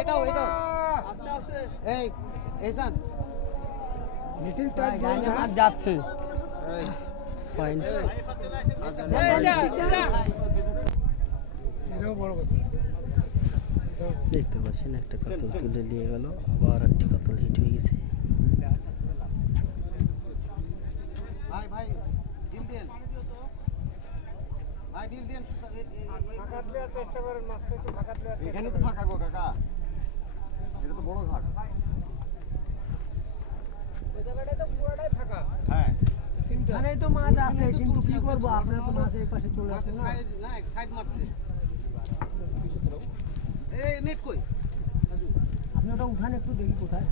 এটাও আস্তে আস্তে এই এসান মিছিল টাইট গানে মাছ যাচ্ছে ফাইন এটাও বড় কথা দেখতে পাচ্ছেন একটা কাতল তুলে নিয়ে গেল আবার একটা কাতল হিট হয়ে গেছে ভাই ভাই ডিল দেন ভাই ডিল দেন ফাঁকা দেওয়ার চেষ্টা করেন মাছটা একটু ফাঁকা দেওয়ার এখানে তো ফাঁকা গো কাকা এটা তো বড় ঘাট ওই জায়গাটায় তো পুরোটাই ফাঁকা হ্যাঁ এখানেই তো মাছ আছে কিন্তু কি করব আপনারা তো মাছ এই পাশে চলে আসছে না এক সাইড মারছে এই নেট কই আপনি ওটা উঠান একটু দেখি কোথায়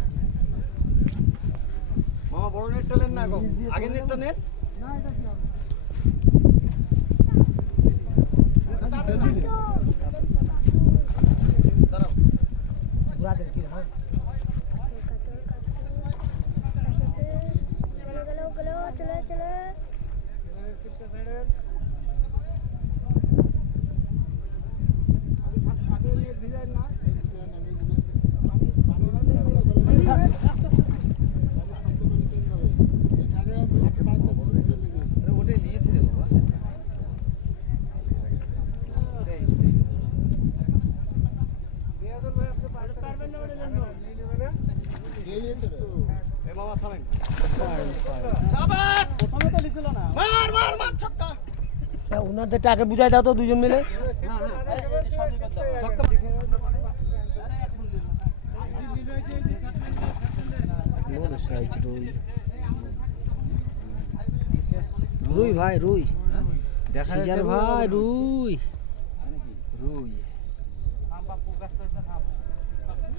মামা বড় নেটটা নেন না গো আগে নেটটা নেন না এটা কি হবে দাঁড়াও পুরা দেখি হ্যাঁ গেল চলে চলে কিটটা সাইডে আগে নিয়ে ডিজাইন না ওটাই নিয়েছে রে বাবা পারবেন না ওটা জানো নিয়ে নেবে না নিয়ে নিয়েছে রে এ মামা থামেন শাবাশ প্রথমে তো লিখলো না মার মার মার ছক্কা এ ওনাদেরটা আগে বুঝাই দাও তো দুজন মিলে ছক্কা বড় সাইজ রুই ভাই রুই সিজার ভাই রুই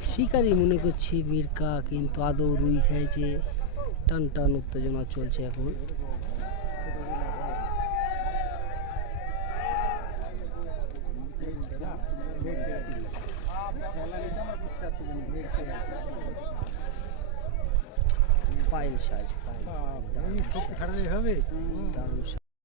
শিকারি মনে করছি মির্কা কিন্তু আদৌ রুই খাইছে টান টান উত্তেজনা চলছে এখন ফাইন সাইজ ফাইন দারুণ